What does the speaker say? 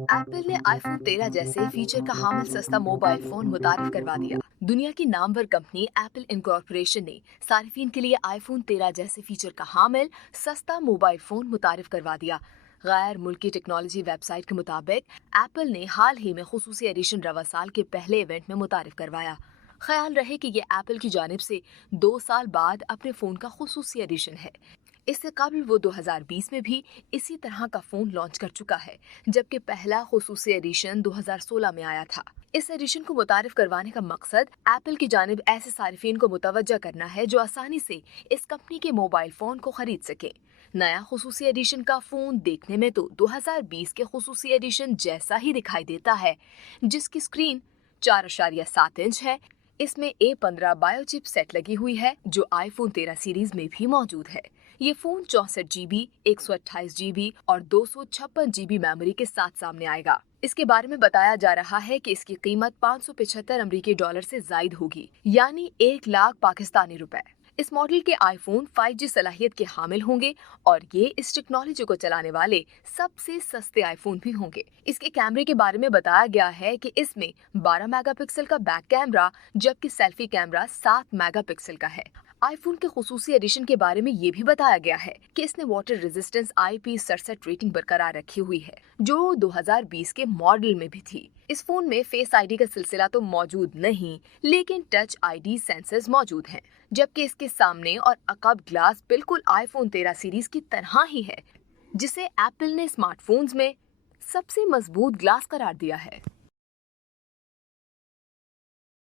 Apple ने iPhone 13 जैसे feature का हामिल सस्ता मोबाइल फोन मुतारिफ करवा दिया। दुनिया की नामवर कंपनी एप्पल इनकॉर्पोरेशन ने सार्फिन के लिए आईफोन 13 जैसे फीचर का हामिल सस्ता मोबाइल फोन मुतारिफ करवा दिया। गैर मुल्की टेक्नोलॉजी वेबसाइट के मुताबिक एप्पल ने हाल ही में खुसूसी एडिशन रवा साल के पहले इवेंट में मुतारिफ करवाया। ख्याल रहे कि ये एप्पल की जानिब से 2 साल बाद अपने फोन का खुसूसी एडिशन है। इससे कबल वो 2020 में भी इसी तरह का फोन लॉन्च कर चुका है, जबकि पहला खुसूसी एडिशन 2016 में आया था। इस एडिशन को मुतारिफ करवाने का मकसद एप्पल की जानिब ऐसे सारिफिन को मुतवज्जा करना है जो आसानी से इस कंपनी के मोबाइल फोन को खरीद सके। नया खुसूसी एडिशन का फोन देखने में तो 2020 के खुसूसी एडिशन जैसा ही दिखाई देता है, जिसकी स्क्रीन 4.7 इंच है। इसमें A15 बायोचिप सेट लगी हुई है जो आईफोन 13 सीरीज में भी मौजूद है। ये फोन 64 GB, 128 GB और 256 GB मेमोरी के साथ सामने आएगा। इसके बारे में बताया जा रहा है कि इसकी कीमत 575 अमरीकी डॉलर से जायद होगी, यानी 1 लाख पाकिस्तानी रुपए। इस मॉडल के आईफोन 5G सलाहियत के हामिल होंगे और ये इस टेक्नोलॉजी को चलाने वाले सबसे सस्ते आईफोन भी होंगे। इसके कैमरे के बारे में बताया गया है कि इसमें 12 मेगापिक्सल का बैक कैमरा जबकि सेल्फी कैमरा 7 मेगापिक्सल का है। आईफोन के खुसूसी एडिशन के बारे में ये भी बताया गया है कि इसने वाटर रेजिस्टेंस IP67 रेटिंग बरकरार रखी हुई है, जो 2020 के मॉडल में भी थी। इस फोन में फेस आईडी का सिलसिला तो मौजूद नहीं, लेकिन टच आईडी सेंसर्स मौजूद हैं, जबकि इसके सामने और अकब ग्लास बिल्कुल आईफोन 13 सीरीज की तरह ही है, जिसे एप्पल ने स्मार्टफोन्स में सबसे मजबूत ग्लास करार दिया है।